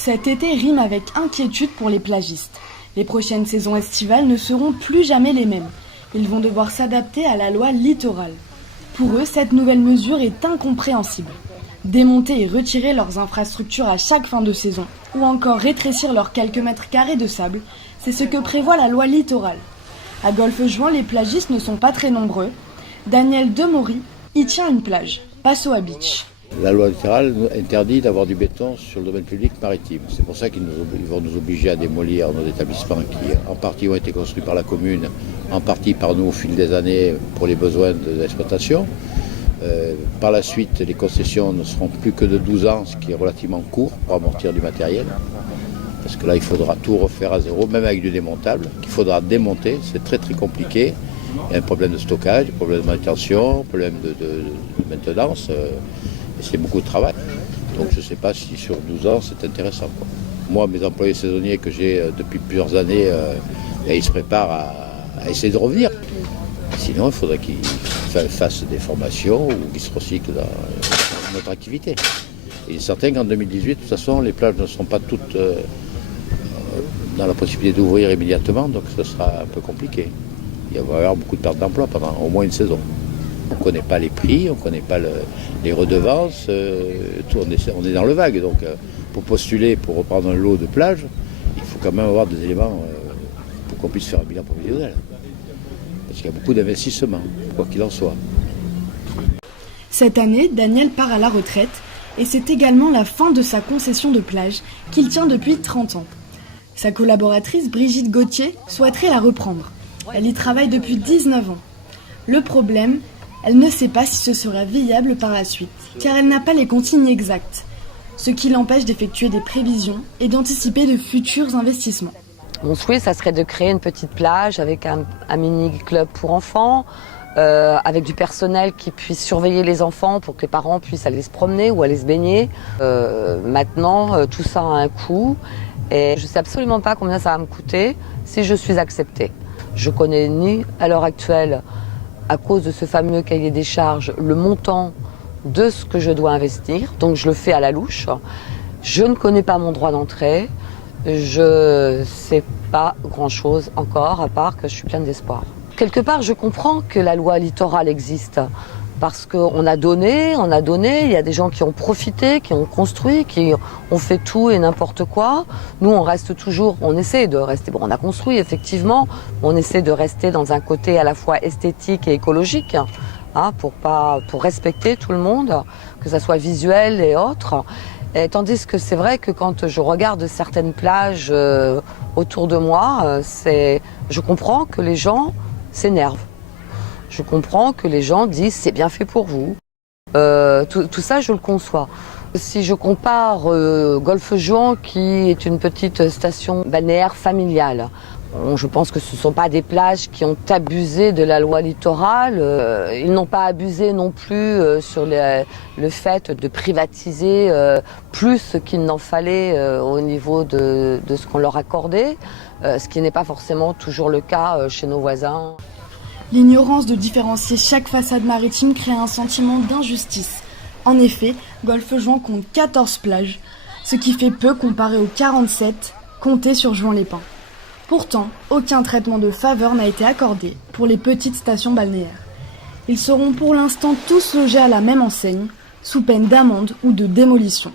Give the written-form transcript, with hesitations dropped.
Cet été rime avec inquiétude pour les plagistes. Les prochaines saisons estivales ne seront plus jamais les mêmes. Ils vont devoir s'adapter à la loi littorale. Pour eux, cette nouvelle mesure est incompréhensible. Démonter et retirer leurs infrastructures à chaque fin de saison, ou encore rétrécir leurs quelques mètres carrés de sable, c'est ce que prévoit la loi littorale. À Golfe-Juan, les plagistes ne sont pas très nombreux. Daniel Demory y tient une plage, Passoa Beach. La loi littorale interdit d'avoir du béton sur le domaine public maritime. C'est pour ça qu'ils vont nous obliger à démolir nos établissements qui, en partie, ont été construits par la commune, en partie par nous au fil des années pour les besoins de l'exploitation. Par la suite, les concessions ne seront plus que de 12 ans, ce qui est relativement court pour amortir du matériel. Parce que là, il faudra tout refaire à zéro, même avec du démontable, qu'il faudra démonter. C'est très très compliqué. Il y a un problème de stockage, un problème de manutention, un problème de maintenance. Et c'est beaucoup de travail. Donc je ne sais pas si sur 12 ans c'est intéressant, quoi. Moi, mes employés saisonniers que j'ai depuis plusieurs années, ils se préparent à essayer de revenir. Sinon, il faudrait qu'ils fassent des formations ou qu'ils se recyclent dans notre activité. Il est certain qu'en 2018, de toute façon, les plages ne seront pas toutes dans la possibilité d'ouvrir immédiatement, donc ce sera un peu compliqué. Il va y avoir beaucoup de pertes d'emploi pendant au moins une saison. On ne connaît pas les prix, on ne connaît pas les redevances, on est dans le vague. Donc pour postuler, pour reprendre un lot de plage, il faut quand même avoir des éléments pour qu'on puisse faire un bilan prévisionnel. Parce qu'il y a beaucoup d'investissements, quoi qu'il en soit. Cette année, Daniel part à la retraite et c'est également la fin de sa concession de plage qu'il tient depuis 30 ans. Sa collaboratrice Brigitte Gauthier souhaiterait la reprendre. Elle y travaille depuis 19 ans. Le problème, elle ne sait pas si ce sera viable par la suite, car elle n'a pas les consignes exactes, ce qui l'empêche d'effectuer des prévisions et d'anticiper de futurs investissements. Mon souhait, ça serait de créer une petite plage avec un mini-club pour enfants, avec du personnel qui puisse surveiller les enfants pour que les parents puissent aller se promener ou aller se baigner. Maintenant, tout ça a un coût et je ne sais absolument pas combien ça va me coûter si je suis acceptée. Je connais ni à l'heure actuelle, à cause de ce fameux cahier des charges, le montant de ce que je dois investir. Donc je le fais à la louche. Je ne connais pas mon droit d'entrée. Je ne sais pas grand-chose encore, à part que je suis pleine d'espoir. Quelque part, je comprends que la loi littorale existe. Parce qu'on a donné, il y a des gens qui ont profité, qui ont construit, qui ont fait tout et n'importe quoi. Nous, on reste toujours, on essaie de rester, bon, on a construit effectivement, on essaie de rester dans un côté à la fois esthétique et écologique, hein, pour respecter tout le monde, que ça soit visuel et autres. Et tandis que c'est vrai que quand je regarde certaines plages autour de moi, je comprends que les gens s'énervent. Je comprends que les gens disent c'est bien fait pour vous. Tout ça, je le conçois. Si je compare Golfe-Juan, qui est une petite station balnéaire familiale, je pense que ce ne sont pas des plages qui ont abusé de la loi littorale. Ils n'ont pas abusé non plus sur le fait de privatiser plus qu'il n'en fallait au niveau de ce qu'on leur accordait, ce qui n'est pas forcément toujours le cas chez nos voisins. L'ignorance de différencier chaque façade maritime crée un sentiment d'injustice. En effet, Golfe-Juan compte 14 plages, ce qui fait peu comparé aux 47 comptées sur Juan-les-Pins. Pourtant, aucun traitement de faveur n'a été accordé pour les petites stations balnéaires. Ils seront pour l'instant tous logés à la même enseigne, sous peine d'amende ou de démolition.